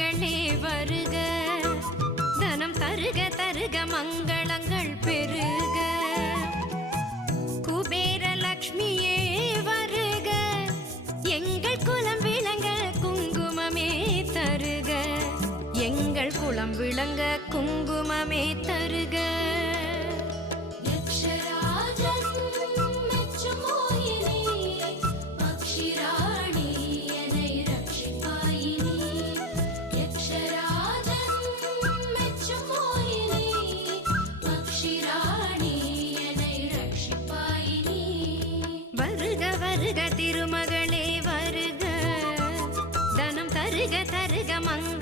திருமகளே வருக, தனம் தருக தருக மங்களங்கள் பெருக. குபேர லக்ஷ்மியே வருக, எங்கள் குலம் விளங்க குங்குமமே தருக, எங்கள் குலம் விளங்க குங்குமமே தருக. திருமகளே வருக, தனம் தருக தருக மங்க